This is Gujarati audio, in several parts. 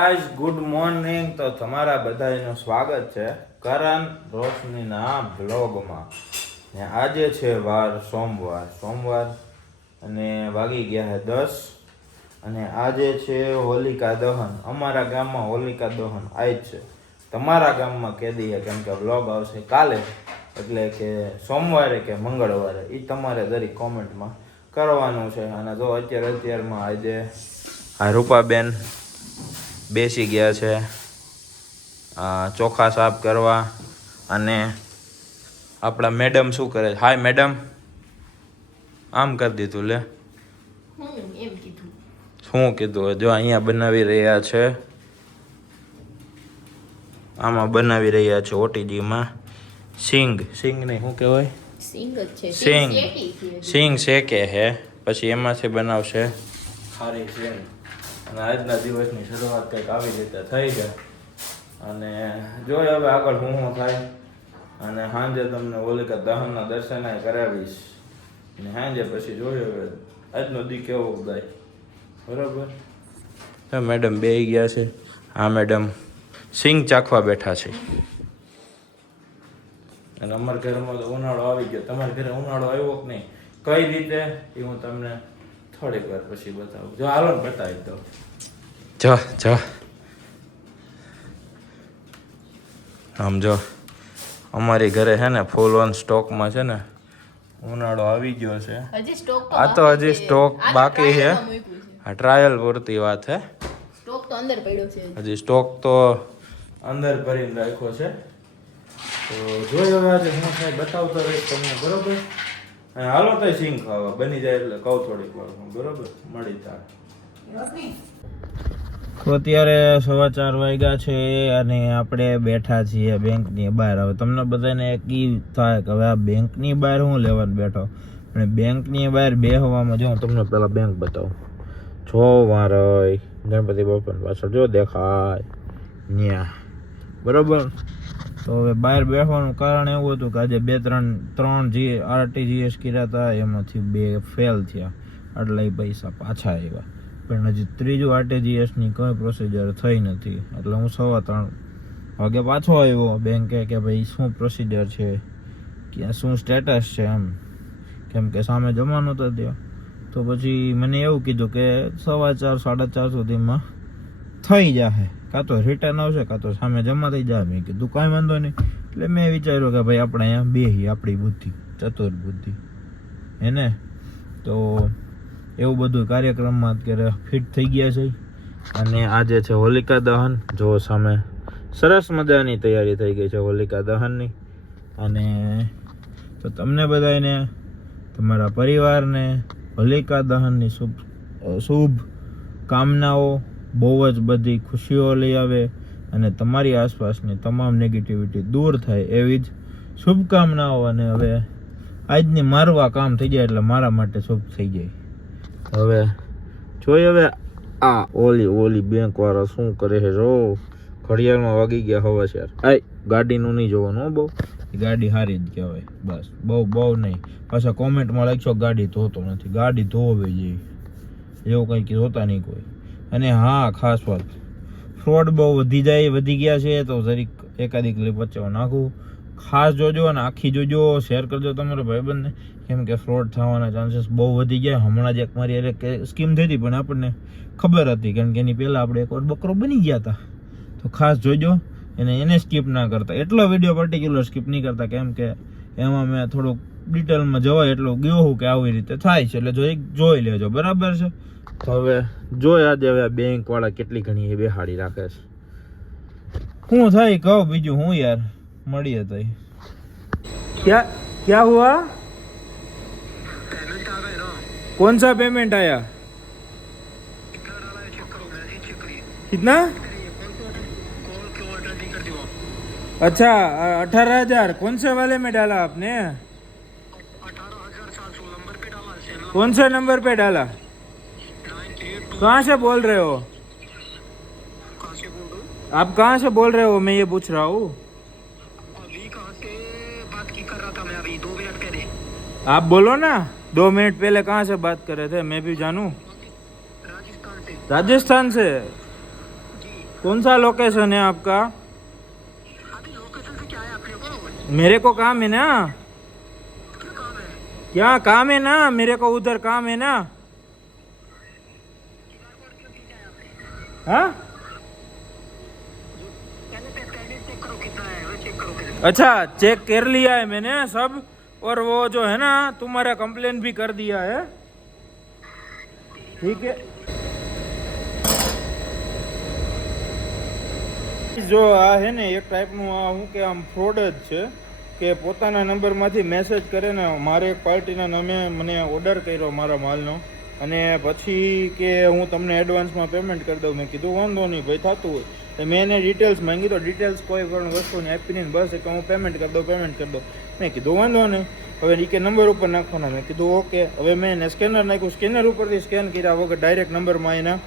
Guys good morning. તો તમારા બધાનું સ્વાગત છે કરણ રોશનીના બ્લોગમાં. ને આજે છે વાર સોમવાર અને વાગી ગયા છે 10 અને આજે છે હોલિકા દહન. અમારા ગામમાં હોલિકા દહન આજ છે, તમારા ગામમાં કેદી છે? કેમ કે બ્લોગ આવશે કાલે, એટલે કે સોમવારે કે મંગળવારે, એ તમારે દરેક કોમેન્ટમાં કરવાનું છે. અને જો અત્યારમાં આજે આ રૂપાબેન બેસી ગયા છે ચોખા સાફ કરવા. અને આપણા મેડમ શું કરે? હાય મેડમ, આમ કરી દીધું લે. શું કીધું? જો અહીંયા બનાવી રહ્યા છે, આમાં બનાવી રહ્યા છે ઓટીજીમાં સિંગ નહીં, શું કહેવાય? સિંગ શેકે છે, પછી એમાંથી બનાવશે ખારી સિંગ. અને આજના દિવસની શરૂઆત કંઈક આવી રીતે થઈ છે. અને જોઈએ હવે આગળ શું થાય. અને સાંજે તમને હોલિકા દહનના દર્શન કરાવીશ. અને સાંજે પછી જોઈએ હવે આજનો દી કેવો જાય. બરાબર. મેડમ બેસી ગયા છે. હા મેડમ સિંગ ચાખવા બેઠા છે. અને અમારા ઘરમાં તો ઉનાળો આવી ગયો. તમારા ઘરે ઉનાળો આવ્યો કે નહીં, કઈ રીતે, એ હું તમને થોડીક વાર પછી બતાવું. જો હાલો ને બતાવી દો. જો આમ જો અમારી ઘરે છે ને ફૂલ ઓન સ્ટોકમાં છે ને, ઉનાળો આવી ગયો છે. આ તો હજી સ્ટોક બાકી છે, આ ટ્રાયલ પૂરતી વાત છે. સ્ટોક તો અંદર પડ્યો છે, હજી સ્ટોક તો અંદર ભરીને રાખ્યો છે. તો જોઈ હવે આજે હું થાય બતાવતો રહીશ તમને. બરોબર. અને હાલો તો સિંગ ખાવા બની જાય એટલે કહું થોડીક વાર. બરોબર, મળી જાય. તો અત્યારે 4:15 વાગ્યા છે અને આપણે બેઠા છીએ બેંકની બહાર. હવે તમને બધાને એક ઈ થાય કે હવે આ બેંકની બહાર હું લેવાનું બેઠો. અને બેંકની બહાર બેસવામાં જો હું તમને પેલા બેંક બતાવું. જો મારો ગણપતિ બાપાની પાછળ જો દેખાય ન્યા. બરોબર. તો હવે બહાર બેસવાનું કારણ એવું હતું કે આજે ત્રણ આરટીજીએસ કર્યા હતા, એમાંથી 2 ફેલ થયા, એટલે એ પૈસા પાછા આવ્યા. પણ હજી ત્રીજું આરટીજીએસની કોઈ પ્રોસિજર થઈ નથી. એટલે હું 3:15 વાગે પાછો આવ્યો બેંકે કે ભાઈ શું પ્રોસિજર છે, ક્યાં શું સ્ટેટસ છે એમ. કેમ કે સામે જમવાનું તો ત્યાં. તો પછી મને એવું કીધું કે 4:15 4:30 સુધીમાં થઈ જશે, કાં તો રિટર્ન આવશે કાં તો સામે જમા થઈ જાય. મેં કીધું કાંઈ વાંધો નહીં. એટલે મેં વિચાર્યું કે ભાઈ આપણે અહીંયા બેસી, આપણી બુદ્ધિ, ચતુર બુદ્ધિ એને. તો એવું બધું કાર્યક્રમમાં અત્યારે ફિટ થઈ ગયા છે. અને આજે છે હોલિકા દહન. જો સામે સરસ મજાની તૈયારી થઈ ગઈ છે હોલિકા દહનની. અને તો તમને બધાને, તમારા પરિવારને હોલિકા દહનની શુભ કામનાઓ, બહુ જ બધી ખુશીઓ લઈ આવે અને તમારી આસપાસની તમામ નેગેટિવિટી દૂર થાય એવી જ શુભકામનાઓ. અને હવે આજની મારવા કામ થઈ જાય એટલે મારા માટે શુભ થઈ જાય. હવે જોઈએ હવે આ ઓલી બેંક વાળા શું કરે છે. જો ઘડિયાળમાં વાગી ગયા હવા છે. આય ગાડીનું નહીં જોવાનું હો, બહુ ગાડી સારી જ કહેવાય. બસ બહુ નહીં. પાછા કોમેન્ટમાં લખશો ગાડી ધોતો નથી. ગાડી ધોવી જોઈએ, એવું કંઈક ધોતા નહીં કોઈ. અને હા, ખાસ વાત, ફ્રોડ બહુ વધી ગયા છે. તો જરીક એકાદી ક્લિપ વચ્ચે નાખું, ખાસ જોજો અને આખી જોજો, શેર કરજો તમારા ભાઈબંધને. કેમ કે ફ્રોડ થવાના ચાન્સીસ બહુ વધી ગયા. હમણાં જ એક મારી સ્કીમ થઈ હતી, પણ આપણને ખબર હતી, કારણ કે એની પહેલાં આપણે એકવાર બકરો બની ગયા હતા. તો ખાસ જોજો એને સ્કીપ ના કરતા. એટલો વિડીયો પર્ટિક્યુલર સ્કીપ નહીં કરતા, કેમ કે એમાં મેં થોડુંક ડિટેલમાં જવાય એટલું ગયો હું કે આવી રીતે થાય છે. એટલે જોઈ લેજો. બરાબર છે. તો હવે જોઈ આજે હવે બેંક વાળા કેટલી ઘણી બેહાડી રાખે છે. શું થાય કહો બીજું હું યાર. મળીએ તો क्या हुआ? कौन सा पेमेंट आया? कितना? अच्छा 18,000. कौन से वाले में डाला आपने? 18,700 कौन से नंबर पे डाला? कहाँ से बोल रहे हो आप? कहाँ से बोल रहे हो? मैं ये पूछ रहा हूँ. अभी कहाँ से बात की कर रहा था मैं अभी 2 मिनट पहले. आप बोलो ना. 2 मिनट पहले कहाँ से बात कर रहे थे, मैं भी जानूं. राजस्थान से. राजस्थान से? कौन सा लोकेशन है आपका? अभी लोकेशन से क्या है अपने को? मेरे को काम है ना, क्या काम है? क्या काम है ना, मेरे को उधर काम है ना। हाँ पहले चेक करो कितना है, वो चेक करो पहले। अच्छा, चेक कर लिया है मैंने सब, और वो जो है ना तुम्हारा कंप्लेन भी कर दिया है, ठीक है। જો આ હે ને એક ટાઈપનું આ હું કે આમ ફ્રોડ જ છે કે પોતાના નંબરમાંથી મેસેજ કરે ને મારે એક પાર્ટીના નામે મને ઓર્ડર કર્યો મારા માલનો, અને પછી કે હું તમને એડવાન્સમાં પેમેન્ટ કરી દઉં. મેં કીધું વાંધો નહીં ભાઈ, થતું હોય. તો મેં એને ડિટેલ્સ માંગી, તો ડિટેલ્સ કોઈ પણ વસ્તુની આપી નહીં, બસ કે હું પેમેન્ટ કરી દઉં. મેં કીધું વાંધો નહીં, હવે એ કે નંબર ઉપર નાખવાના. મેં કીધું ઓકે. હવે મેં એને સ્કેનર નાખ્યું, સ્કેનર ઉપરથી સ્કેન કર્યા વગર ડાયરેક્ટ નંબરમાં એના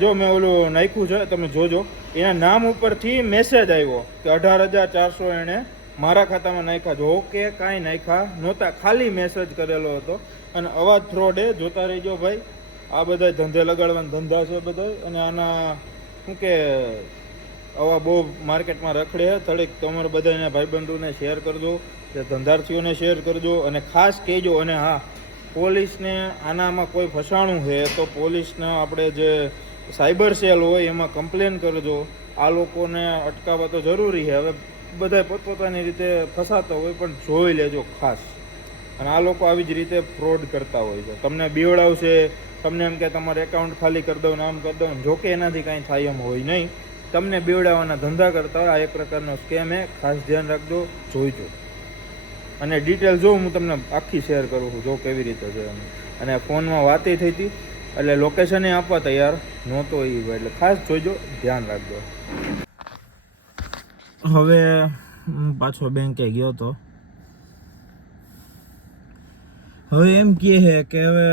જો મેં ઓલું નાખ્યું છે, તમે જોજો, એના નામ ઉપરથી મેસેજ આવ્યો કે 18,400 એણે મારા ખાતામાં નાખ્યા છે. ઓકે, કાંઈ નાખ્યા નહોતા, ખાલી મેસેજ કરેલો હતો. અને અવાજ ફ્રોડ એ જોતા રહીજો ભાઈ. આ બધા ધંધે લગાડવાના ધંધા છે બધા, અને આના શું કે આવા બહુ માર્કેટમાં રખડે છે. થોડીક તમારે બધાને ભાઈબંધોને શેર કરજો, તે ધંધાર્થીઓને શેર કરજો, અને ખાસ કહેજો. અને હા, પોલીસને આનામાં કોઈ ફસાણું છે તો પોલીસને આપણે જે સાયબર સેલ હોય એમાં કમ્પ્લેન કરજો. આ લોકોને અટકાવવા તો જરૂરી છે. હવે બધા પોતપોતાની રીતે ફસાતા હોય, પણ જોઈ લેજો ખાસ. અને આ લોકો આવી જ રીતે ફ્રોડ કરતા હોય છે, તમને બીવડાવશે, તમને એમ કે તમારે એકાઉન્ટ ખાલી કરી દો ને આમ કરી દો. જોકે એનાથી કાંઈ થાય એમ હોય નહીં, તમને બીવડાવવાના ધંધા કરતા હોય. આ એક પ્રકારનો સ્કેમ છે, ખાસ ધ્યાન રાખજો, જોઈજો. અને ડિટેલ જો હું તમને આખી શેર કરું છું, જો કેવી રીતે છે. અને ફોનમાં વાતે થઈ હતી એટલે લોકેશન એ આપવા તૈયાર નહોતો એ, એટલે ખાસ જોઈજો, ધ્યાન રાખજો. હવે પાછો બેંકે ગયો તો, હવે એમ કહે છે કે હવે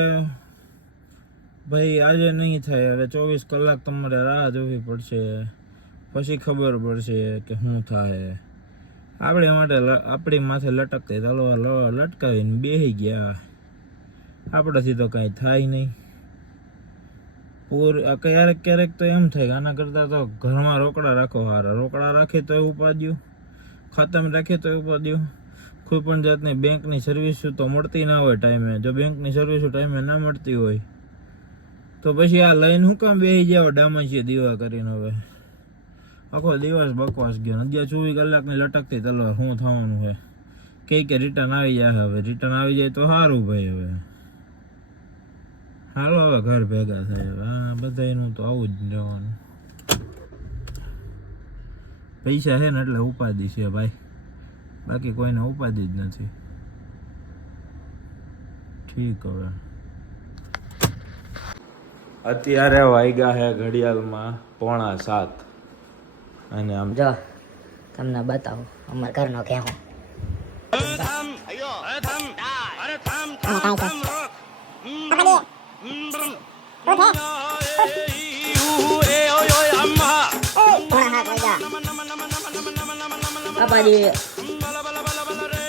ભાઈ આજે નહીં થાય, હવે 24 કલાક તમારે રાહ જોવી પડશે, પછી ખબર પડશે કે શું થાય. આપણે માટે આપણી માથે લટકતી તલવાર લટકાવીને બેસી ગયા. આપણાથી તો કાંઈ થાય નહીં. ક્યારેક ક્યારેક તો એમ થાય કે આના કરતાં તો ઘરમાં રોકડા રાખો સારા. રોકડા રાખે તો ઉપાડ્યું, ખાતામાં રાખે તો ઉપાડ્યું. કોઈ પણ જાતની બેંકની સર્વિસ તો મળતી ના હોય ટાઈમે. જો બેંકની સર્વિસ ટાઈમે ના મળતી હોય તો પછી આ લઈને શું કામ બેસી જાવ ડામચીએ દીવા કરીને. હવે આખો દિવસ બકવાસ ગયો. 24 કલાકની લટકતી તલવાર શું થવાનું છે? કે રિટર્ન આવી જાય. હવે રિટર્ન આવી જાય તો સારું ભાઈ. હવે હાલો હવે ઘર ભેગા થાય. હવે આ બધાનું તો આવું જ રહેવાનું. પૈસા છે ને એટલે ઉપાધિ છે ભાઈ, બાકી કોઈને ઉપાધિ જ નથી. ઠીક. હવે અત્યારે વાગ્યા છે ઘડિયાળમાં 6:45, અને આમ જો તમને બતાવો અમારા ઘરનો કેવો. બાપાજી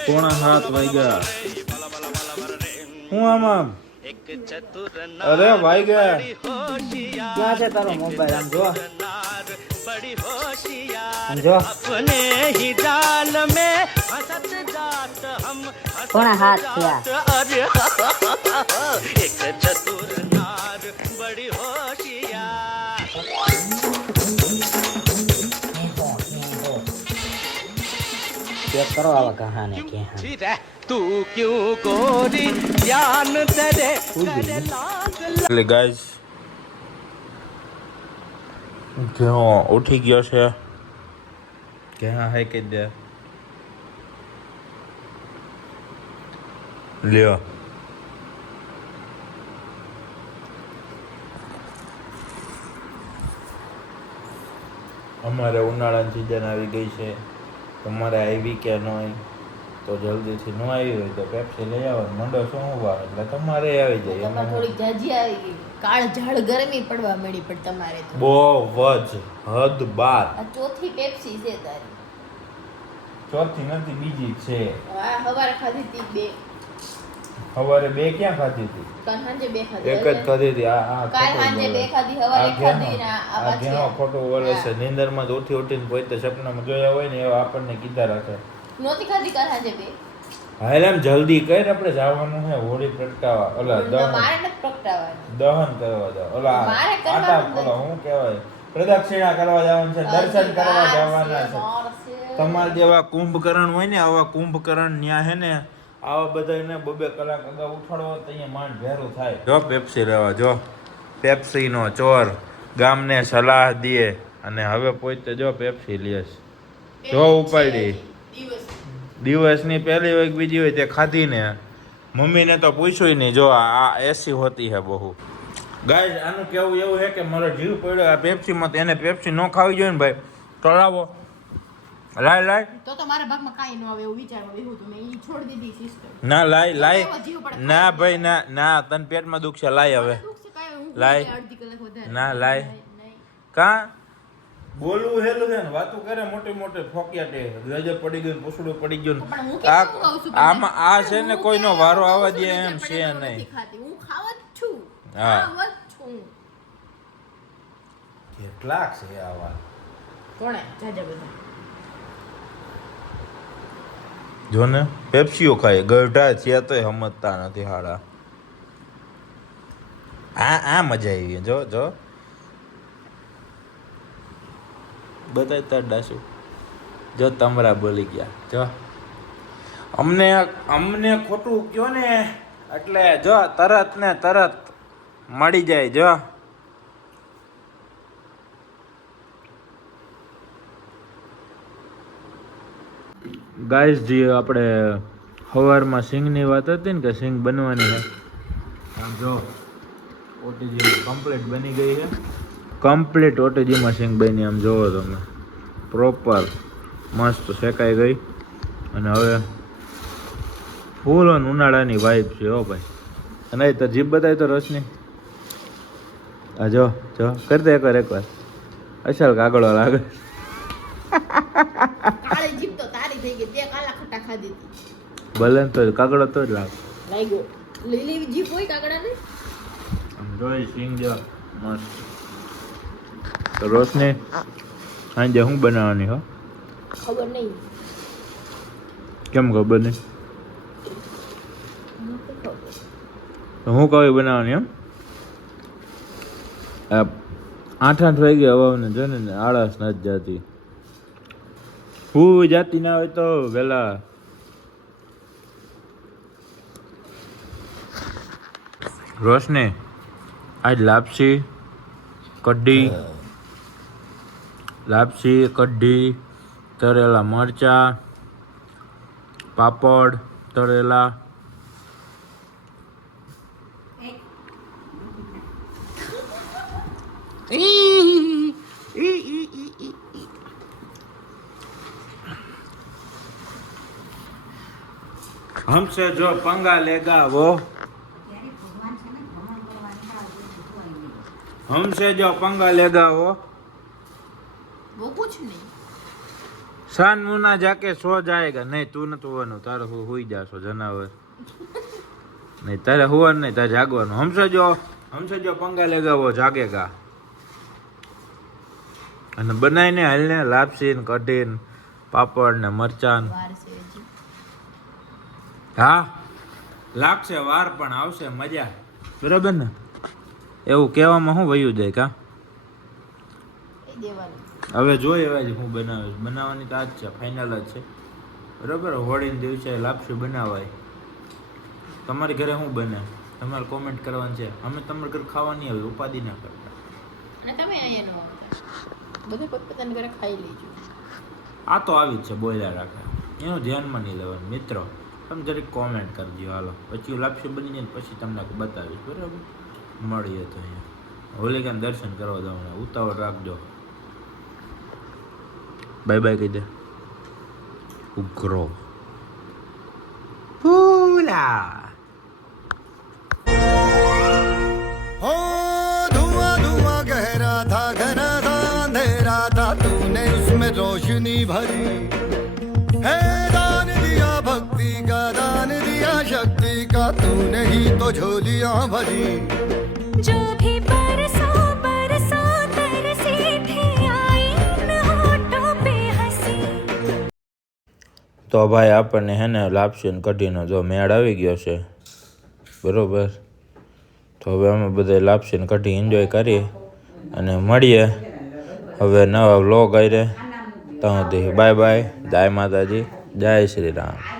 6:45 વાગ્યા. હું આમ અરે વાગ્યા. ક્યાં છે તારો મોબાઈલ? આમ જો, આમ જો. 6:45 થયા. चेक करो आवा कहाँ ने क्या तू क्यों गोरी ध्यान तेरे એટલે ગાઈસ જો ઉઠી ગયો છે કે હા હે કે દે લ્યો. અમારે ઉનાળાની સિઝન આવી ગઈ છે. તમારે આવી કે ન આવી તો જલ્દીથી ન આવી હોય તો પેપ્સી લઈ આવો. મંડો સોમવાર એટલે તમારે આવી જાય. તમારે થોડીક જાજી આવી ગઈ, કાળ ઝાડ ગરમી પડવા મળી, પણ તમારે તો બહુ જ હદ બાર. આ ચોથી પેપ્સી છે તારી. ચોથી નથી, બીજી છે. આ હવારે ખાધી હતી 2. સવારે બે ક્યાં ખાધી હતી? કાલ સાંજે બે ખાધી એક જ ખાધી હતી. આ કાલ ખોટું સાંજે બોલે. બે ખાધી હવારે એક ખાધી ને આ આ ઘેનો પાછી ખોટું બોલે છે. નીંદરમાં જ ઉઠીને પોતે સપનામાં જોયા હોય ને એવા આપણને કીધા રાખે. નહોતી ખાધી કાલ સાંજે બે હાલ એમ જલ્દી કર, આપણે જવાનું છે હોળી પ્રગટાવા. ઓલા મારે નથી પ્રગટાવવાની દહન કરવા જાવ. ઓલા મારે કરવાનું આટા નથી. ઓલા હું કહેવાય પ્રદક્ષિણા કરવા જવાનું છે, દર્શન કરવા જવાના છે. તમારે જેવા કુંભકરણ હોય ને, આવા કુંભકરણ ન્યા હે ને, આવા બધાને બબે કલાક અગાઉ ઉઠાડો તો અહીંયા માંડ ભેરું થાય. જો પેપ્સી લેવા, જો પેપ્સીનો ચોર ગામને સલાહ દે અને હવે પોતે જો પેપ્સી લેસ. જો ઉપાડી દિવસની પહેલી હોય કે બીજી હોય તે ખાધી ને મમ્મીને તો પૂછ્યું નહીં. જો આ એસી હોતી હે બહુ. ગાઈસ આનું કેવું એવું છે કે મારો જીવ પડ્યો આ પેપ્સીમાં, તો એને પેપ્સી ન ખાવી જોઈએ ને ભાઈ. તો લાવો, લાય તો મારા ભાગમાં કાંઈ ન આવે એવું વિચારવા બેહું તો મેં ઈ છોડી દીધી સિસ્ટમ. ના લાય એવો જીવ પડે. ના ભાઈ ના તને પેટમાં દુખશે. લાય હવે લાય. અડધી કલાક વધારે ના લાય. કા બોલવું હેલું છે ને વાતું કરે મોટી મોટી ફોકિયા ટે ગજબ પડી ગયું, પૂછડું પડી ગયું. પણ હું કેમ કહું છું આમાં આ છે ને હું કોઈનો કેમ વારો કહું આવવા છું દે ને એમ કે છે પણ નહીં. નથી ખાતી. હું ખાવા જ છું. હા. ખાવા જ છું. કેટલાક છે આવા. કોણે જાજા બધા જો ને પેપ્સીઓ ખાય ગઢા છે તોય સમજતા નથી હાડા. આ મજા આવી. જો બતાય તાર ડાસુ. જો તમરા બોલી ગયા. જો અમને ખોટું કયો ને એટલે જો તરત ને તરત મળી જાય. જો ગાઈસ જે આપણે સવારમાં સિંગની વાત હતી ને કે સિંગ બનવાની છે, આમ જો ઓટીજી કમ્પ્લીટ બની ગઈ છે. કમ્પ્લીટ ઓટીજીમાં સિંગ બની. આમ જોવો તમે પ્રોપર મસ્ત શેકાઈ ગઈ અને હવે ફૂલ ઓન ઉનાળાની વાઇબ છે હો ભાઈ. અને તો જીભ બતાય તો રસની. આ જો કરી દે એકવાર અસલ કાગળો લાગે. કાળી જીભ તો તારી થઈ ગઈ. તે કાલા ખટ્ટા ખાધી હતી. ભલે ને તો કાગળો તો જ લાગે. લાગ્યો લીલી જીભ હોય કાગડાને. આમ જોઈ સિંગ જો મસ્ત. તો રોશની સાંજે શું બનાવવાની હો? ખબર નહીં. કેમ ખબર નહીં? નથી ખબર. તો હું કહું એ બનાવવાની એમ? 8 વાગે હવાને જો ને આળસ નથી જાતી. હું જાતી ના હોય તો વેલા રોશની આજ લાપસી કઢી તરેલા મરચા પાપડ તરેલા हमसे जो पंगा लेगा वो हमसे जो पंगा लेगा वो कुछ नहीं. सान मुना जाके सो जाएगा. नहीं તું નતું હોવાનું, તારે હુઈ જાશો જનાવર. નહીં તારે હોવાનું નહીં, તારે જાગવાનું. हमसे जो पंगा लेगा वो जागेगा. અને બનાવીને હાલને લાપસી ને કઢી ને પાપડ ને મરચાં. વાર છે હજી. હા લાગશે વાર પણ આવશે મજા. બરાબર ને? એવું કહેવામાં શું વયું જાય કા? એ દેવાનું. હવે જોઈએ હવે હું બનાવીશ. બનાવવાની તો આજ છે, ફાઇનલ જ છે. બરાબર હોળીના દિવસે લાપસી બનાવાય. તમારી ઘરે શું બને તમારે કોમેન્ટ કરવાની છે. અમે તમારા ઘરે ખાવાની આવે ઉપાધિ ના કરતા. અને તમે અહીંયા નો આવતા. બધું પોતપોતાના ઘરે ખાઈ લેજો. આ તો આવી જ છે બોલ્યા રાખે, એનું ધ્યાનમાં નહીં લેવાનું. મિત્રો તમે જરીક કોમેન્ટ કરજો. હાલો પછી લાપસી બની જાય ને પછી તમને બતાવીશ. બરાબર મળીએ તો અહીંયા હોલિકાને દર્શન કરવા જવાના. ઉતાવળ રાખજો. બાય બાય કહી દે. ઉગ્રો ફૂલા. हो धुआं धुआं गहरा था घना था अंधेरा था तूने उसमें रोशनी भरी है दान दिया भक्ति का दान दिया शक्ति का था तूने ही तो झोलियां भरी जो भी बरसों बरसों तरसी थी आई इन होठों पे हंसी। તો ભાઈ આપણને હે ને લાપસી કઢીનો જો મેળ આવી ગયો છે બરોબર. તો હવે અમે બધા લાપસી કઢી એન્જોય કરીએ અને મળીએ હવે નવા વ્લોગ આવી. ત્યાં સુધી બાય બાય. જય માતાજી, જય શ્રી રામ.